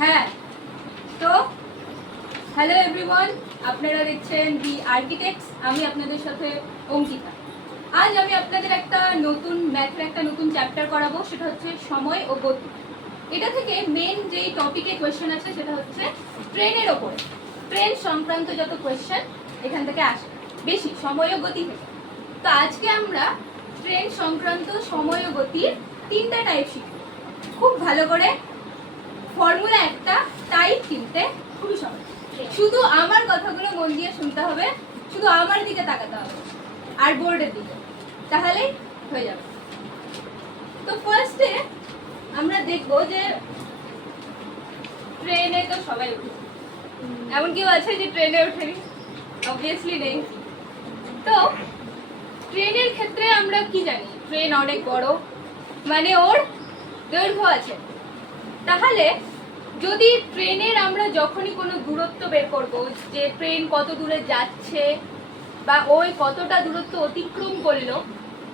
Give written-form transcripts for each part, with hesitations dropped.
হ্যাঁ, তো hello everyone, আপনারা দেখছেন দি আর্কিটেক্টস। আমি আপনাদের সাথে অঙ্কিতা। আজ আমি আপনাদের একটা নতুন চ্যাপ্টার করাবো, সেটা হচ্ছে সময় ও গতি। এটা থেকে মেন যেই টপিকে কোয়েশ্চেন আছে সেটা হচ্ছে ট্রেনের ওপরে। ট্রেন সংক্রান্ত যত কোয়েশ্চেন এখান থেকে আসে, বেশি সময় ও গতি থেকে। তো আজকে আমরা ট্রেন সংক্রান্ত সময় ও গতির তিনটা টাইপ শিখব খুব ভালো করে। ফর্মুলা একটা, টাইপ কিনতে খুবই সহজ। শুধু আমার কথাগুলো মন দিয়ে শুনতে হবে, শুধু আমার দিকে তাকাতে হবে আর বোর্ডের দিকে, তাহলেই হয়ে যাবে। তো ফার্স্টে আমরা দেখবো যে ট্রেনে তো সবাই উঠে, এমন কেউ আছে যে ট্রেনে ওঠেনি? অবভিয়াসলি নেই। তো ট্রেনের ক্ষেত্রে আমরা কি জানি? ট্রেন অনেক বড়, মানে ওর দৈর্ঘ্য আছে। তাহলে যদি ট্রেনের আমরা যখনই কোনো দূরত্ব বের করব, যে ট্রেন কত দূরে যাচ্ছে বা ওই কতটা দূরত্ব অতিক্রম করলো,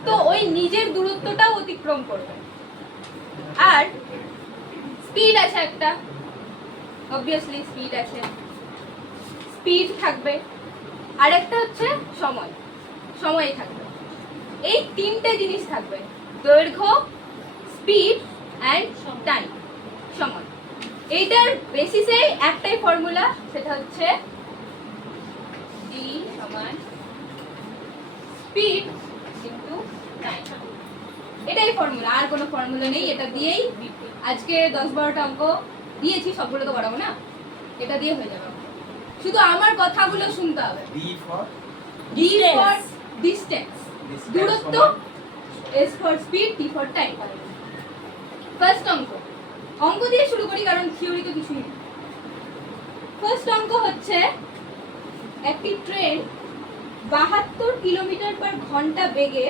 তো ওই নিজের দূরত্বটাও অতিক্রম করবে। আর স্পিড আছে একটা, অবভিয়াসলি স্পিড আছে, স্পিড থাকবে। আর একটা হচ্ছে সময় থাকবে। এই তিনটে জিনিস থাকবে: দৈর্ঘ্য, স্পিড অ্যান্ড টাইম, সময়। এইটার বেসিসে একটাই ফর্মুলা, সেটা হচ্ছে d সমান স্পিড ইনটু টাইম। এটাই ফর্মুলা, আর কোনো ফর্মুলা নেই। এটা দিয়েই আজকে 10-12টা অঙ্ক দিয়েছি, সবগুলো তো করাবো না, এটা দিয়ে হয়ে যাবে। শুধু আমার কথাগুলো শুনতে হবে। D for distance, দূরত্ব, S for speed, T for time। First অঙ্ক দিয়ে শুরু করি, কারণ থিওরি তো কিছুই নেই। ফার্স্ট অঙ্ক হচ্ছে, একটি ট্রেন 72 কিলোমিটার পার ঘন্টা বেগে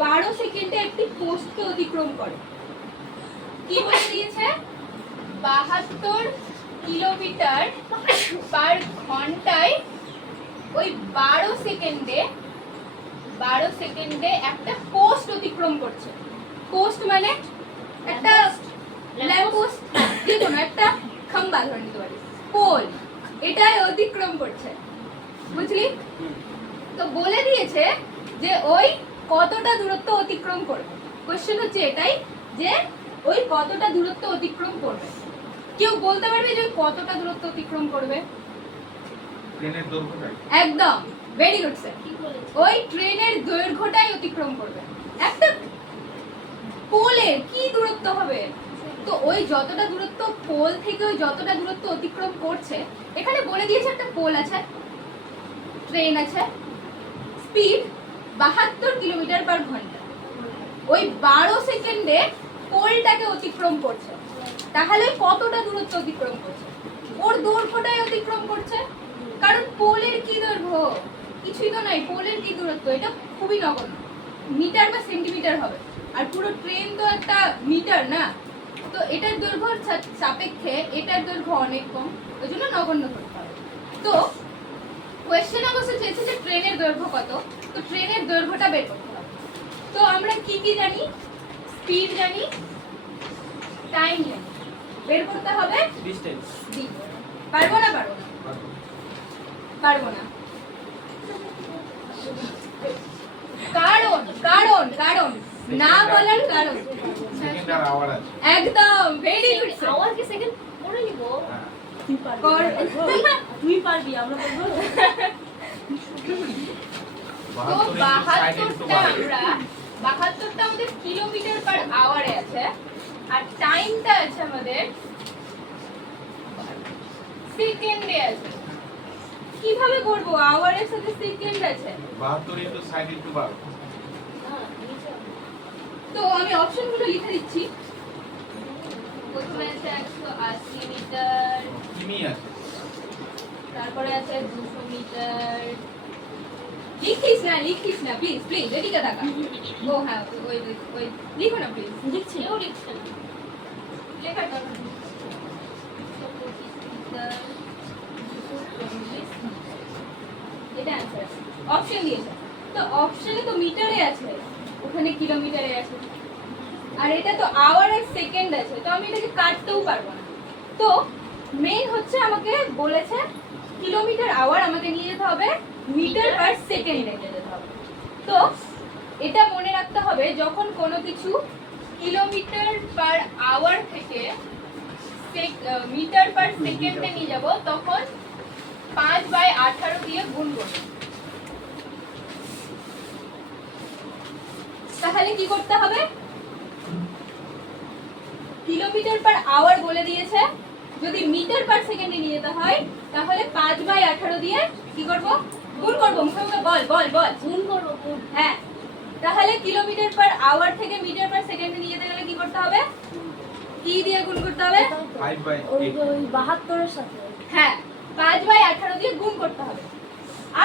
12 সেকেন্ডে একটি পোস্টকে অতিক্রম করে। কি বলে দিয়েছে? 72 কিলোমিটার পার ঘন্টায় ওই 12 সেকেন্ডে একটা পোস্ট অতিক্রম করছে। পোস্ট মানে একটা ল্যাম্প পোস্ট, যে কোনো একটা খাম্বা ধরে নিতে পারি, পোল, এটাই অতিক্রম করছে। বুঝলি? তো বলে দিয়েছে যে ওই কতটা দূরত্ব অতিক্রম করবে। কোশ্চেন হচ্ছে এটাই, যে ওই কতটা দূরত্ব অতিক্রম করবে। কেউ বলতে পারবে যে কতটা দূরত্ব অতিক্রম করবে? ট্রেনের দৈর্ঘ্যটাই। একদম, ভেরি গুড স্যার। ওই ট্রেনের দৈর্ঘ্যটাই অতিক্রম করবে। একটা পোলের কি দূরত্ব হবে? তো ওই যতটা দূরত্ব পোল থেকে ওই যতটা দূরত্ব অতিক্রম করছে, এখানে বলে দিয়েছে একটা পোল আছে, ট্রেন আছে, স্পিড 72 কিলোমিটার পার ঘন্টা, ওই 12 সেকেন্ডে পোলটাকে অতিক্রম করছে। তাহলে কতটা দূরত্ব অতিক্রম করছে? ওর দৈর্ঘ্যটাই অতিক্রম করছে। কারণ পোলের কি দৈর্ঘ্য? কিছুই তো নাই। পোলের কি দূরত্ব? এটা খুবই নগণ্য, মিটার বা সেন্টিমিটার হবে। আর পুরো ট্রেন তো একটা মিটার না, তো এটার দৈর্ঘ্যর সাপেক্ষে এটার দৈর্ঘ্য অনেক কম, ওই জন্য নগণ্য করতে হবে। তো কোয়েশ্চেন অবশ্য চেয়েছে যে ট্রেনের দৈর্ঘ্য কত, তো ট্রেনের দৈর্ঘ্যটা বের করতে হবে। তো আমরা কি কি জানি? স্পিড জানি, টাইম জানি, বের করতে হবে ডিসটেন্স। পারবো না কারণ কারণ কারণ না বলার কারণ। সেকেন্ড আর আওয়ার আছে। একদম, ভেরি গুড। আওয়ার কি সেকেন্ড করে নিব? হ্যাঁ। তুই পারবি, আমরা বলবো। তো 72টা আমাদের কিলোমিটার পার আওয়ারে আছে, আর টাইমটা আছে আমাদের সেকেন্ডে আছে। কিভাবে করব? আওয়ারের সাথে সেকেন্ড আছে। 72 ইনটু 60 ইনটু 12। তো আমি অপশনগুলো লিখে দিচ্ছি। প্রথমে আছে 180 মিটার, কিমি আছে। তারপরে আছে 200 মিটার। লিখিস না প্লিজ এদিকে তাকা। ও হ্যাঁ, ওই লিখো না প্লিজ। লিখছি। লিখছে না, লেখার দরকার নেই। 125 মিটার, 240, এটা অ্যান্সার। অপশন দিয়েছে, তো অপশনে তো মিটারে আছে, ওখানে কিলোমিটারে আছে, আর এটা তো আওয়ার আর সেকেন্ড আছে, তো আমি এটাকে কাটতেও পারবো না। তো মেইন হচ্ছে আমাকে বলেছে কিলোমিটার আওয়ার আমাকে নিয়ে যেতে হবে মিটার পার সেকেন্ডে নিয়ে যেতে হবে। তো এটা মনে রাখতে হবে যখন কোনো কিছু কিলোমিটার পার আওয়ার থেকে মিটার পার সেকেন্ডে নিয়ে যাব তখন 5/18 দিয়ে গুণ করব। তাহলে কি করতে হবে? কিলোমিটার পার আওয়ার বলে দিয়েছে, যদি মিটার পার সেকেন্ডে নিয়ে যেতে হয় তাহলে 5/18 দিয়ে কি করব? গুণ করব। মুখে মুখে বল বল বল। গুণ করবো গুণ। হ্যাঁ, তাহলে কিলোমিটার পার আওয়ার থেকে মিটার পার সেকেন্ডে নিয়ে যেতে গেলে কি করতে হবে? কি দিয়ে গুণ করতে হবে? 5/8 ওই 72 এর সাথে। হ্যাঁ, 5/18 দিয়ে গুণ করতে হবে।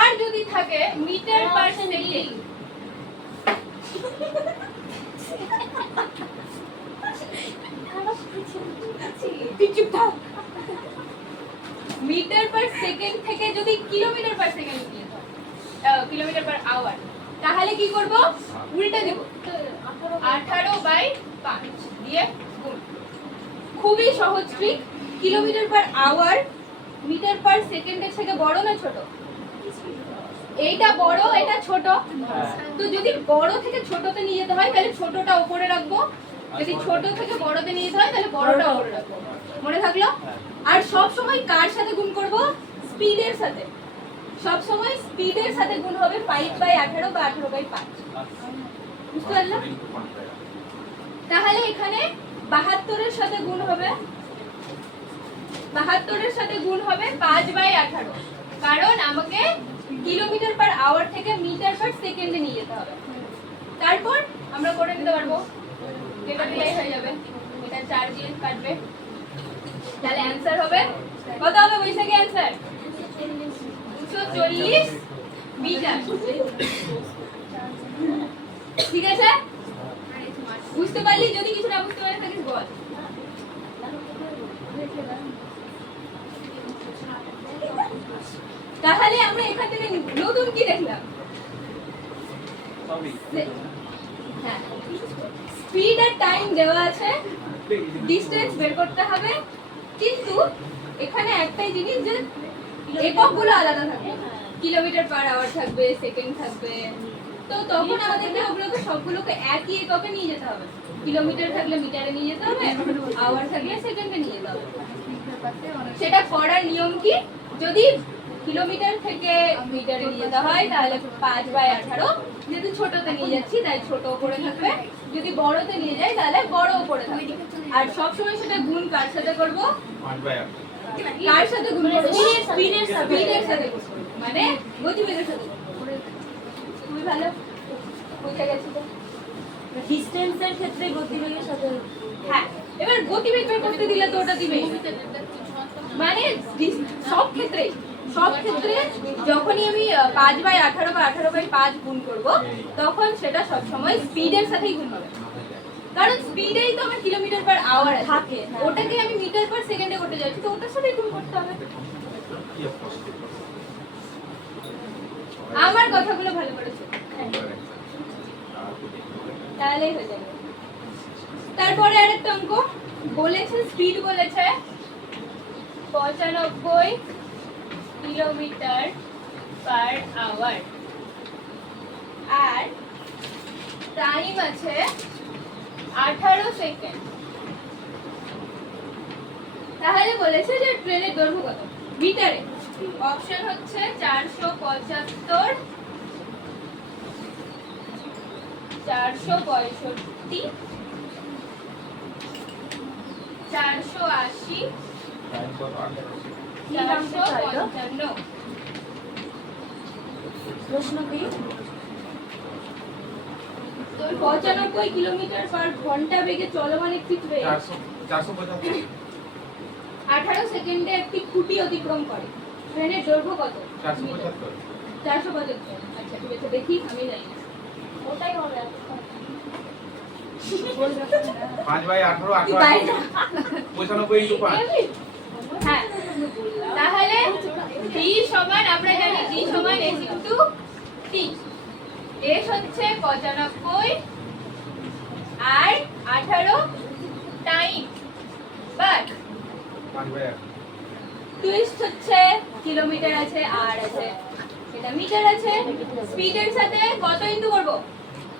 আর যদি থাকে মিটার পার সেকেন্ড, চুপ থাক। মিটার পার সেকেন্ড থেকে যদি কিলোমিটার পার সেকেন্ড নিয়ে যেতে হয়, কিলোমিটার পার আওয়ার, তাহলে কি করব? উল্টে দেব। 18/5 দিয়ে গুণ। খুবই সহজ trick. Kilometre per hour metre per সেকেন্ডের থেকে বড় না ছোট? এইটা বড়, এটা ছোট। তো যদি বড় থেকে ছোটতে নিয়ে যেতে হয় তাহলে ছোটটা উপরে রাখবো, যদি ছোট থেকে বড়তে নিয়ে যেতে হয় তাহলে বড়টা উপরে রাখবো। মনে থাকলো? আর সব সময় কার সাথে গুণ করব? স্পিডের সাথে। সব সময় স্পিডের সাথে গুণ হবে 5/18 বা 18/5। বুঝতে পারলে? তাহলে এখানে 72 এর সাথে গুণ হবে, 72 এর সাথে গুণ হবে 5/18, কারণ আমাকে কিলোমিটার পার আওয়ার থেকে মিটার পার সেকেন্ডে নিয়ে যেতে হবে। তারপর আমরা করে নিতে পারবো, এটা দিলেই হয়ে যাবে। এটা 4 দিয়ে কাটবে, তাহলে অ্যানসার হবে কত হবে? বৈশাখী অ্যানসার 240 মিটার। ঠিক আছে? বুঝতে পারলি? যদি কিছু না বুঝতে পারে থাকিস বল। তাহলে আমরা এখান থেকে নতুন কি দেখলাম? হ্যাঁ, স্পিড আর টাইম দেওয়া আছে, ডিসটেন্স বের করতে হবে, কিন্তু এখানে একটাই জিনিস যে এককগুলো আলাদা থাকবে। কিলোমিটার পার আওয়ার থাকবে, সেকেন্ড থাকবে। তো তখন আমাদেরকে ওগুলোকে সবগুলোকে একই এককে নিয়ে যেতে হবে। কিলোমিটার থাকলে মিটারে নিয়ে যেতে হবে, আওয়ার থাকলে সেকেন্ডে নিয়ে যেতে হবে। সেটা করার নিয়ম কি? যদি কিলোমিটার থেকে মিটারে নিয়ে যেতে হয় তাহলে 5/18, যেহেতু ছোটতে নিয়ে যাচ্ছি তাই ছোট উপরে থাকবে, যদি বড়তে নিয়ে যাই তাহলে বড় উপরে থাকবে। আর সব সময় সেটা গুণ কার সাথে করব? 5/8 কার সাথে গুণ করব? স্পিডের সাথে। স্পিডের সাথে গুণ করব, মানে গতিবেগের সাথে গুণ করব। খুবই ভালো, বুঝে গেছি তো? ডিসটেন্সের ক্ষেত্রে গতিবেগের সাথে। হ্যাঁ, এবার গতিবেগ বের করতে দিলে তো ওটা দিবেই, মানে সব ক্ষেত্রে যখনই আমি 5/18 বা 18/5 গুণ করব তখন সেটা সব সময় স্পিডের সাথেই গুণ হবে, কারণ স্পিডেই তো আমার কিলোমিটার পার আওয়ার থাকে। ওটাকে আমি মিটার পার সেকেন্ডে করতে যাচ্ছি, তো ওটার সাথেই গুণ করতে হবে। আমার কথাগুলো ভালো করে শোনো, তাহলেই হয়ে যাবে। তারপরে আরেকটা অঙ্ক বলেছে, স্পিড বলেছে 95 কিলোমিটার পার আওয়ার, আর টাইম আছে 18 সেকেন্ড। তাহলে বলেছে যে ট্রেনের দৈর্ঘ্য কত মিটারে? অপশন হচ্ছে 475, 465, 480, 455। প্রশ্ন কি? 95 কিলোমিটার পার ঘন্টা বেগে চলমান একটি ট্রেন 475 18 সেকেন্ডে একটি খুঁটি অতিক্রম করে। ট্রেনের দৈর্ঘ্য কত? 475 475। আচ্ছা ঠিক আছে, দেখি, আমি জানি না। ওটাই হবে। 5/18 তুই বাইরে যা। 95 × 5 হ্যাঁ, তাহলে d সমান, আমরা জানি d সমান s * t। s হচ্ছে 95 আর 18 টাইম, বাট 5/8 টুইস্ট হচ্ছে কিলোমিটার আছে আর আছে, এটা মিটার আছে। স্পিডের সাথে কত ইনটু করব?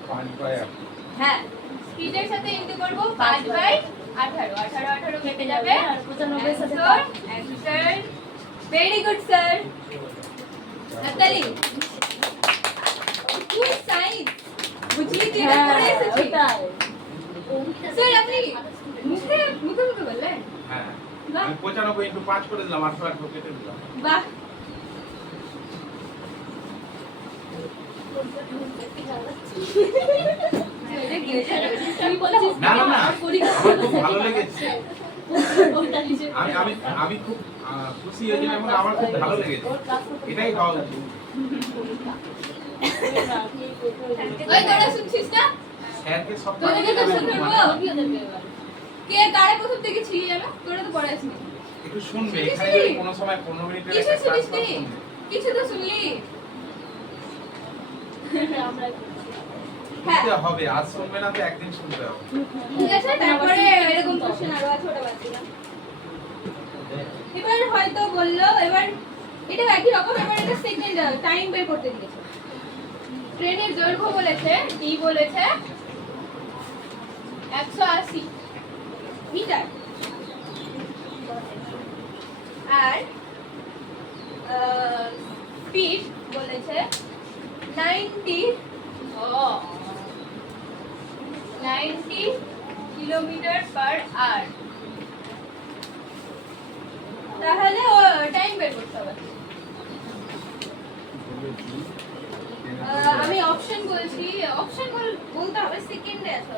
5/8 হ্যাঁ, স্পিডের সাথে ইনটু করব 5/18। 18 কেটে যাবে আর 95 এর সাথে answer. Very good sir. Natalie, তুই সাইন্স বুঝলি কি না করে এসেছিস? ওটাই। স্যার আপনি মুখে মুখে মুখে বললেন? হ্যাঁ বাহ। আমি 95 ইনটু 5 করে দিলাম 8/8 কেটে দিলাম। বাহ, তুই বলছিস না না না আমার পরীক্ষা আমার খুব ভালো লেগেছে। ওটা লিখে আমি আমি আমি খুব খুশি হয়েছি এবং আমার খুব ভালো লেগেছে। এটাই হওয়া উচিত। ওই তোরা শুনছিস না? স্যারকে সব তোদেরকে তো শুনতে মানে হবে। কে কারে প্রথম থেকে ছিলি জানো? তোরা তো পড়ে আসিস। একটু শুনবে, এখানে যদি কোনো সময় 15 মিনিটের কিছু একটা ক্লাস শুনিস নি? কিছু তো শুনলি? হ্যাঁ, শুনতে হবে, আজ শুনবে না তো একদিন শুনতে হবে। ঠিক আছে। তারপরে এরকম কোশ্চেন আরো আছে, ওটা বাদ দিলাম। এবার হয়তো বললো, এবার এটা একই রকম, এবার এটা সেকেন্ড টাইম বের করতে দিয়েছে। ট্রেনের দৈর্ঘ্য বলেছে, ডি বলেছে 180 মিটার, আর স্পিড বলেছে 90 কিলোমিটার পার আওয়ার। তাহলে ও টাইম বের করতে হবে। আমি অপশন বলছি, অপশন বলতে হবে, সেকেন্ডে আছে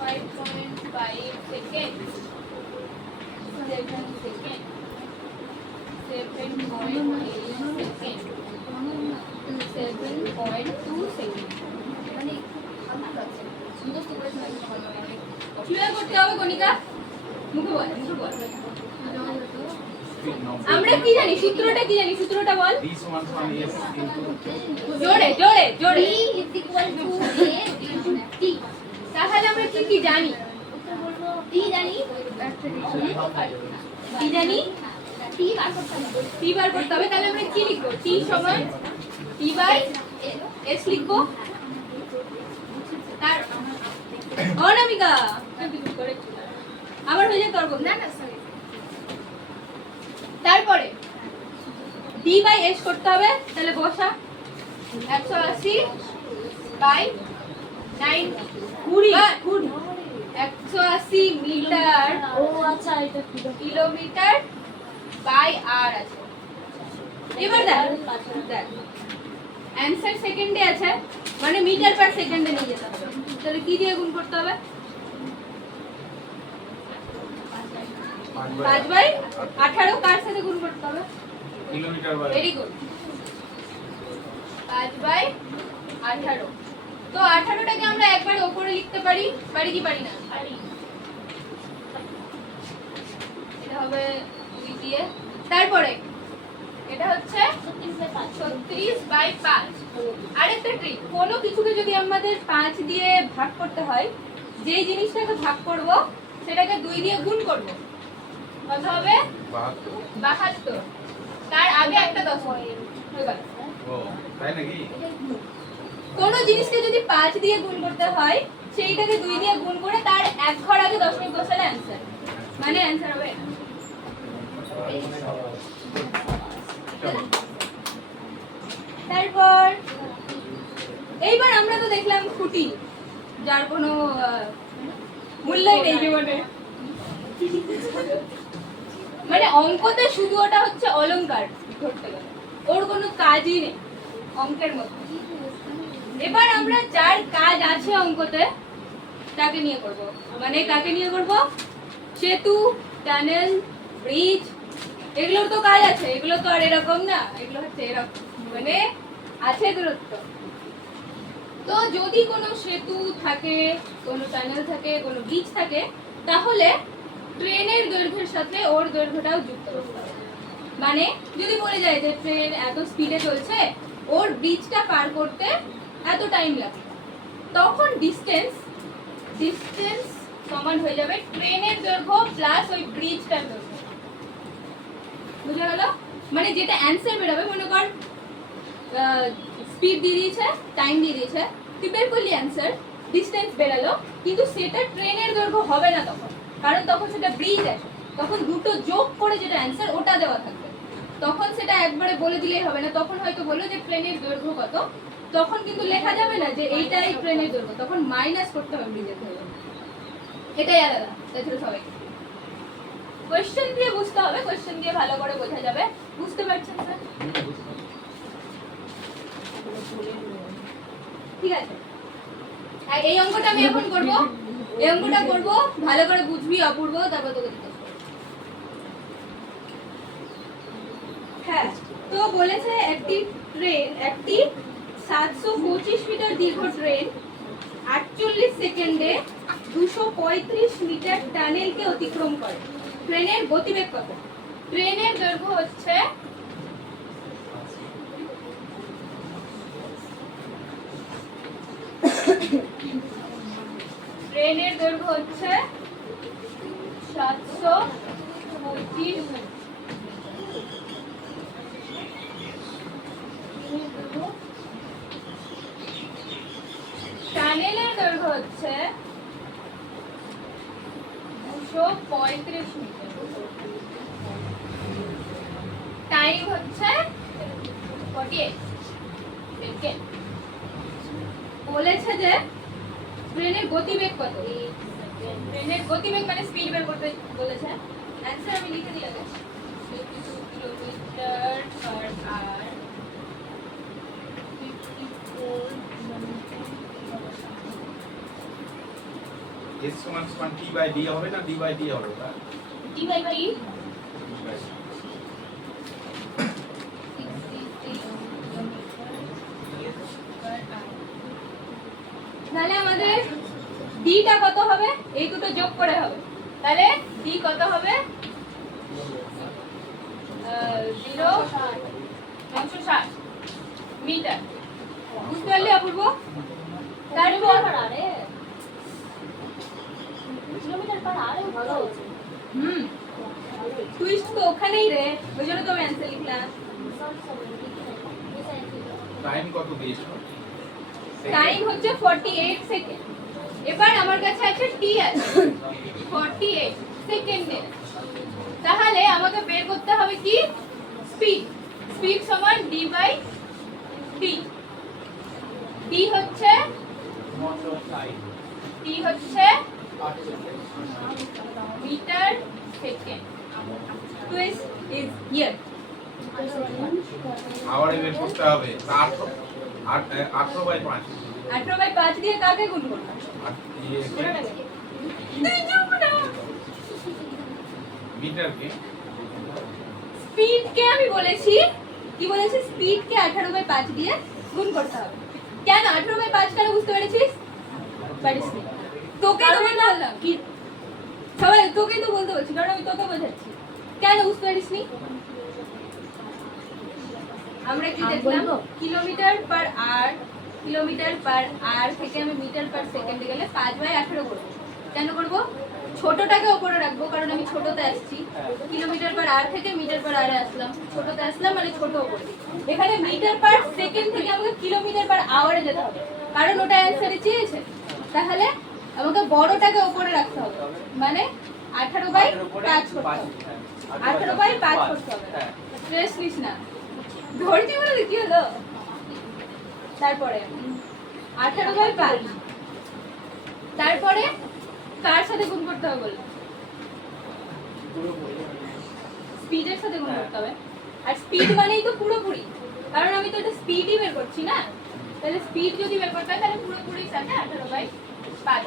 5.5 সেকেন্ড, 7 সেকেন্ড, 7.8 সেকেন্ড, 7.2 সেকেন্ড। মানে ক্লিয়ার করতে হবে কণিকা, মুখে বল, মুখে বল। আমরা কি জানি, সূত্রটা কি জানি, সূত্রটা বল। D সমান সমান S ইনটু জোরে জোরে জোরে। T তাহলে আমরা কি কি জানি? T জানি কি জানি? T বার করতে হবে। টি বার করতে হবে। তাহলে আমরা কি লিখবো? টি সমান টি বাই এস লিখবো। তার অনামিকা আবার হয়ে যায় করবো না না সরি। তারপরে ডি বাই এস করতে হবে। তাহলে বসা 180 বাই 90 180 মিটার ও আচ্ছা এটা কিলোমিটার বাই আর আছে। এবার দেখ অ্যানসার সেকেন্ডে আছে, মানে মিটার পার সেকেন্ডে নিয়ে যেতে হবে। তাহলে কি দিয়ে গুণ করতে হবে? 5/18 কার সাথে গুণ করতে হবে? Kilometre by very good. 5/18। তো 18টাকে আমরা একবার উপরে লিখতে পারি, পারি কি পারি না? পারি। এটা হবে 2 দিয়ে। তারপরে এটা হচ্ছে 36/5। আরেকটা ট্রিক, কোনো কিছুকে যদি আমাদের 5 দিয়ে ভাগ করতে হয়, যেই জিনিসটাকে ভাগ করব সেটাকে 2 দিয়ে গুণ করব। কত হবে? 72। তার আগে একটা দশমিক হয়ে গেল। ও তাই নাকি? কোনো জিনিসকে যদি 5 দিয়ে গুণ করতে হয়, সেইটাকে 2 দিয়ে গুণ করে তার এক ঘর আগে দশমিক বসালে অ্যানসার, মানে অ্যানসার হবে এটা। তারপর এইবার আমরা তো দেখলাম খুঁটি, যার কোনো মূল্যই নেই জীবনে। মানে অঙ্কতে শুধু ওটা হচ্ছে অলংকার ধরতে গেলে, ওর কোনো কাজই নেই অঙ্কের মধ্যে। এবার আমরা যার কাজ আছে অঙ্কতে তাকে নিয়ে করব। মানে কাকে নিয়ে করব? সেতু, টানেল, ব্রিজ, এগুলোর তো কাজ আছে। এগুলো তো আর এরকম না, এগুলো হচ্ছে এরকম, মানে আছে দূরত্ব। তো যদি কোনো সেতু থাকে, কোনো টানেল থাকে, কোনো ব্রিজ থাকে, তাহলে ট্রেনের দৈর্ঘ্যের সাথে ওর দৈর্ঘ্যটাও যুক্ত করতে হবে। মানে যদি বলে যায় যে ট্রেন এত স্পিডে চলছে, ওর ব্রিজটা পার করতে এত টাইম লাগবে, তখন ডিসটেন্স সমান হয়ে যাবে ট্রেনের দৈর্ঘ্য প্লাস ওই ব্রিজটার দৈর্ঘ্য। বুঝা গেল? মানে যেটা অ্যান্সার বেরোবে, মনে কর স্পিড দিয়ে দিয়েছে, টাইম দিয়ে দিয়েছে, তুই বের করলি অ্যান্সার, ডিস্টেন্স বেরালো, কিন্তু সেটা ট্রেনের দৈর্ঘ্য হবে না তখন, কারণ তখন সেটা ব্রিজ আছে, তখন দুটো যোগ করে যেটা অ্যান্সার ওটা দেওয়া থাকবে। তখন সেটা একবারে বলে দিলেই হবে না, তখন হয়তো বললো যে ট্রেনের দৈর্ঘ্য কত, তখন কিন্তু লেখা যাবে না যে এইটাই ট্রেনের দৈর্ঘ্য, তখন মাইনাস করতে হবে ব্রিজের দৈর্ঘ্য। এটাই আলাদা, তাছাড়া সবাই কোয়েশ্চেন দিয়ে বুঝতে হবে, কোয়েশ্চেন দিয়ে ভালো করে বোঝা যাবে। বুঝতে পারছেন স্যার? ঠিক আছে, আর এই অঙ্কটা আমি এখন করব, এই অঙ্কটা করব, ভালো করে বুঝবি অপূর্ব, তারপর তোকে দিতে হবে। হ্যাঁ, তো বলেছে একটি ট্রেন, একটি 725 মিটার দীর্ঘ ট্রেন 48 সেকেন্ডে 235 মিটার টানেলকে অতিক্রম করে। ট্রেনের গতিবেগ কত? ট্রেনের দৈর্ঘ্য হচ্ছে ট্রেনের দৈর্ঘ্য হচ্ছে 725, টানেলের দৈর্ঘ্য হচ্ছে 235 মিটার, টাইম হচ্ছে 48 সেকেন্ড। বলেছে যে ট্রেনের গতিবেগ কত? ট্রেনের গতিবেগ মানে স্পিড বের করতে বলেছে। অ্যানসার আমি লিখে দিই আগে, 52 কিলোমিটার পার আওয়ার, 54 এস সমান সমান টি বাই ডি হবে না ডি বাই ডি হবে? ওটা ডি বাই বাই তাহলে আমাদের ডিটা কত হবে? এই দুটো যোগ করে হবে, তাহলে ডি কত হবে? 0.60 মিটার। বুঝতে পারলি অপূর্ব? তারপর আরে কিলোমিটার পার আরে ভালো আছে। টুইস্ট তো ওখানেই রে, ওই জন্য তো আমি অ্যান্সার লিখলাম। টাইম কত দিয়েছো? টাইম হচ্ছে 48 সেকেন্ড। এবার আমার কাছে আছে টি আছে 48 সেকেন্ডে, তাহলে আমাকে বের করতে হবে কি? স্পিড। স্পিড সমান ডি বাই টি। টি হচ্ছে metre second. Twist is here. আওয়ারে বের করতে হবে। 18 বাই 5। 18 বাই 5 দিয়ে কাকে গুণ করব? মিটার কি? স্পিড কে আমি বলেছি, কি বলেছি? স্পিড কে 18 বাই 5 দিয়ে গুণ করতে হবে। কেন 18 বাই 5 কেন বুঝতে পেরেছিস? পারিসনি? তোকে তো বললাম কি, সবাই তোকেই তো বলতে বলছি, কারণ আমি তোকে বোঝাচ্ছি। কেন বুঝতে পারিসনি? আমরা কি দেখলাম? Kilometre per hour, kilometre per hour থেকে আমি মিটার পার সেকেন্ডে গেলে 5 বাই 18 করব। কেন করব? ছোটটাকে উপরে রাখবো, কারণ আমি ছোটতে আসছি। কিলোমিটার পার আওয়ার থেকে মিটার পার আওয়ারে আসলাম, ছোটতে আসলাম মানে ছোট উপরে। এখানে মিটার পার সেকেন্ড থেকে আমাকে কিলোমিটার পার আওয়ারে যেতে হবে, কারণ ওটা অ্যানসারে চেয়েছে। তাহলে আমাকে বড়টাকে উপরে রাখতে হবে, মানে 18 বাই 5 করতে হবে। 18 বাই 5 করতে হবে। স্ট্রেস নিস না, ধরছি বলে কি হলো? তারপরে 18 বাই 5, তারপরে কার সাথে গুণ করতে হবে বল? স্পিডের সাথে গুণ করতে হবে। আর স্পিড মানেই তো পুরোপুরি, কারণ আমি তো এটা স্পিডই বের করছি না। তাহলে স্পিড যদি বের করতে হয় তাহলে পুরোপুরি সাথে 18 বাই 5।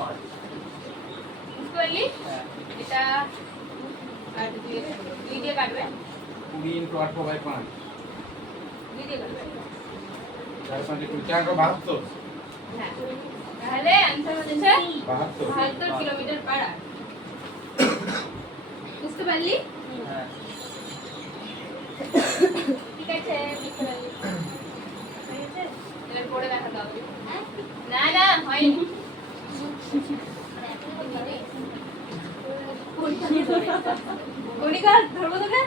বুঝতে পারলি? এটা আর 2 দিয়ে কাটবে, 20 * 18 বাই 5। 2 দিয়ে কাটবে। 4 5 72। হ্যাঁ, তাহলে অ্যানসার হচ্ছে 72 কিলোমিটার পার আওয়ার। বুঝতে পারলি? হ্যাঁ। ঠিক আছে, বুঝতে পারলি। ঠিক আছে, এবার পড়ে দেখাতে হবে। না না, হয়নি। কণিকা ধরবো তোকে?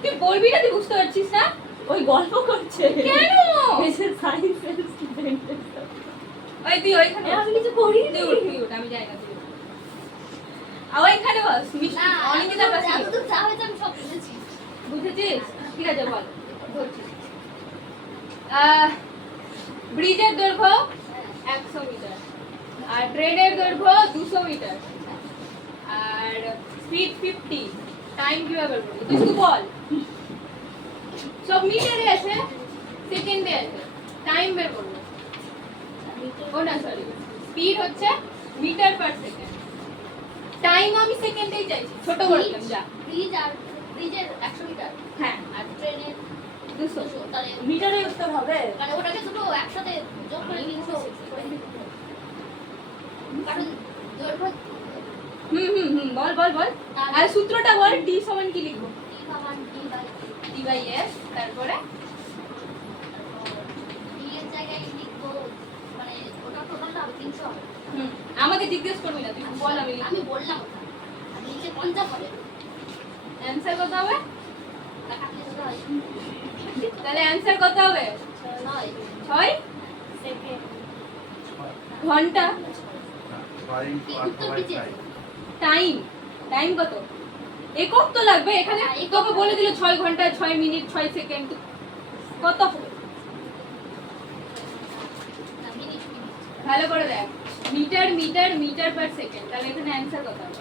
তুই বলবি না, তুই বুঝতে পারছিস না? ওই গল্প করছে কেন? এসে সায়েন্সের স্টুডেন্ট ওই তুই ওইখানে আমি কিছু করি তুই উঠ, তুই উঠ, আমি যাই না, তুই উঠ। আর ওইখানে বস, মিষ্টি অনেকদিনের কাছে যতদূর যা হয়েছে আমি সব বুঝেছি। বুঝেছিস? ঠিক আছে বল, বলছি। ব্রিজের দৈর্ঘ্য 100 মিটার, আর ট্রেনের দৈর্ঘ্য 200 মিটার, আর স্পিড 50, টাইম কিভাবে বলবি তুই শুধু বল। সব মিটারে আছে, সেকেন্ডে আছে, টাইম বের করবো। ও না সরি, স্পিড হচ্ছে মিটার পার সেকেন্ড, টাইম আমি সেকেন্ডেই চাইছি, ছোট বললাম যা। ব্রিজের 100 মিটার হ্যাঁ, আর ট্রেনের 200, 200, তাহলে মিটারে উত্তর হবে। মানে ওটাকে দুটো একসাথে যোগ করে 300 করে দিতে হবে। কারণ দৈর্ঘ্য বল বল বল। আর সূত্রটা বল, d সমান কি লিখবো? T সমান D by d by s, তারপরে D এর জায়গায় লিখবো, মানে ওটা টোটালটা হবে 300 হবে। আমাকে জিজ্ঞেস করবি না, তুই বল, আমি লিখবো। আমি বললাম ওটা আর নিচে 50 হবে। অ্যানসার কত হবে? টাকা দিয়ে দিতে হয়। তাহলে অ্যানসার কত হবে? 9 6 সেকেন্ড। ঘন্টা। উত্তর নিচে টাইম, টাইম কত? একক তো লাগবে এখানে। তোকে বলে দিল 6 ঘন্টা 6 মিনিট 6 সেকেন্ড, কত হবে? না মিনিট ভালো করে দেখ, metre metre metre per second, তাহলে এখানে অ্যানসার কত হবে?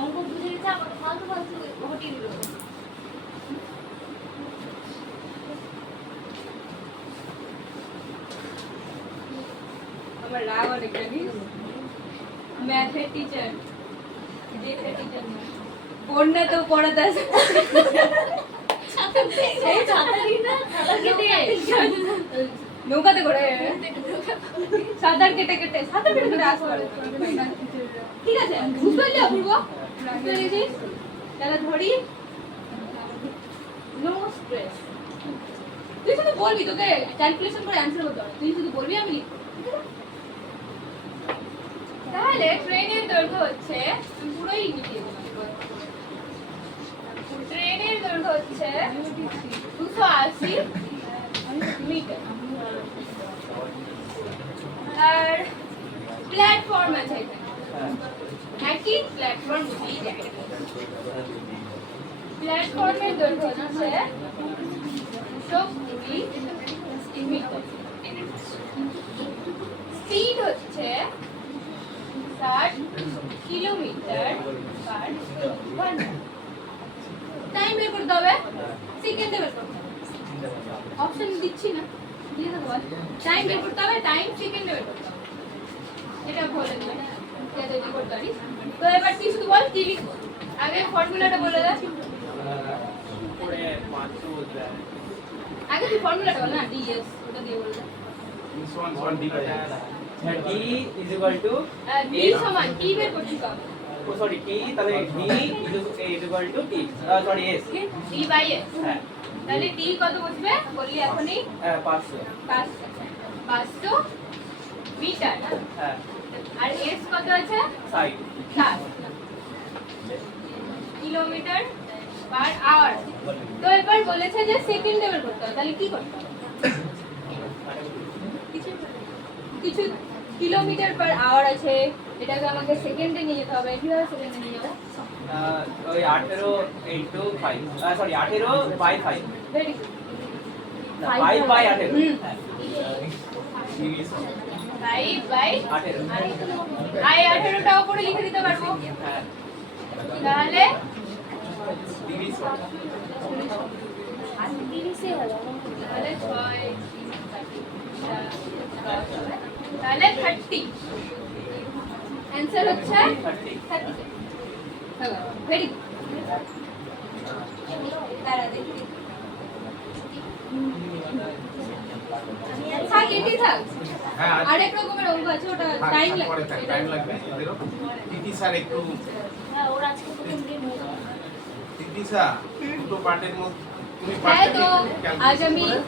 অঙ্ক বুঝে দিতে আমাকে ফালতু ফালতু ঘটিয়ে দিল। আমার রাগ অনেক জানিস, ম্যাথের টিচার, দেখে টিচার না, পড়না তো পড়াতে আসে। এই ছাতারি না নৌকাতে করে সাঁতার কেটে কেটে আসতে পারে। ঠিক আছে, বুঝতে পারলি অপূর্ব? বুঝতে পেরেছিস? তাহলে ধরি, নো স্ট্রেস। তুই শুধু বলবি, তোকে ক্যালকুলেশন করে অ্যান্সার করতে হবে, তুই শুধু বলবি, আমি লিখবো। তাহলে ট্রেনের দৈর্ঘ্য হচ্ছে, আমি পুরোই লিখিয়ে দেবো। ট্রেনের দৈর্ঘ্য হচ্ছে 280 মিটার, আর প্ল্যাটফর্ম আছে এখানে, একই প্ল্যাটফর্ম বুঝেই যায়। প্ল্যাটফর্মের দৈর্ঘ্য হচ্ছে 220 মিটার, স্পিড হচ্ছে 60 কিলোমিটার পার ঘন্টা। টাইম বের করতে হবে, সেকেন্ডে বের করতে হবে, অপশন দিচ্ছি না, দিয়ে দেবো। টাইম বের করতে হবে, টাইম সেকেন্ডে বের করতে হবে, এটা বলে দেবে যাতে তুই করতে পারিস। তো এবার তুই শুধু বল কি লিখবো, আগে ফর্মুলাটা বলে দে। আগে তুই ফর্মুলাটা বল না, ds ওটা দিয়ে বল দে। d by s। T is equal to d সমান কি বের করছিস কবে? oh sorry T তাহলে D is equal to T sorry S d by s, হ্যাঁ তাহলে d কত বসবে বললি এখনই? 500 500 মিটার, হ্যাঁ আর s কত আছে? 60 60 কিলোমিটার পার আওয়ার। তো এবার বলেছে যে সেকেন্ডে বের করতে হবে, তাহলে কি করতে হবে? কিছু কিলোমিটার পার আওয়ার আছে, এটাকে আমাকে সেকেন্ডে নিয়ে যেতে হবে। কিভাবে সেকেন্ডে নিয়ে যাবো? ওই 18 into 5 sorry 18 by 5 very good, না 5 by 18 হুম। হ্যাঁ 5 বাই 18 আই 18টা উপরে লিখে দিতে পারবো, হ্যাঁ তাহলে 30 তাহলে 6 তাহলে 30, অ্যান্সার হচ্ছে 30। ভেরি গুড, দাঁড়া দেখি থাক, এটি থাক। হ্যাঁ আরেক রকমের অঙ্ক আছে, ওটা টাইম লাগবে। টাইম লাগবে এদেরও। তিথি স্যার একটু, হ্যাঁ ওর আজকে প্রথম দিন হয়ে গেল। তিথি স্যার দুটো পার্টের মধ্যে তুমি হ্যাঁ, তো calculate আজ আমি করে-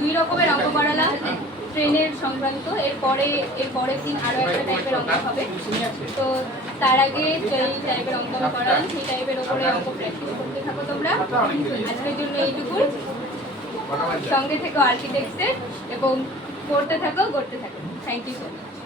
দুই রকমের অঙ্ক করালাম ট্রেনের সংক্রান্ত। এর পরের দিন আরো একটা টাইপের অঙ্ক হবে। তো তার আগে যেই টাইপের অঙ্ক আমি করালাম সেই টাইপের ওপরে অঙ্ক প্র্যাকটিস করতে থাকো তোমরা। আজকের জন্য এইটুকুই। কটা বাজে? সঙ্গে থেকো আর্কিটেক্টসের এবং করতে থাকো থ্যাংক ইউ সো মাচ।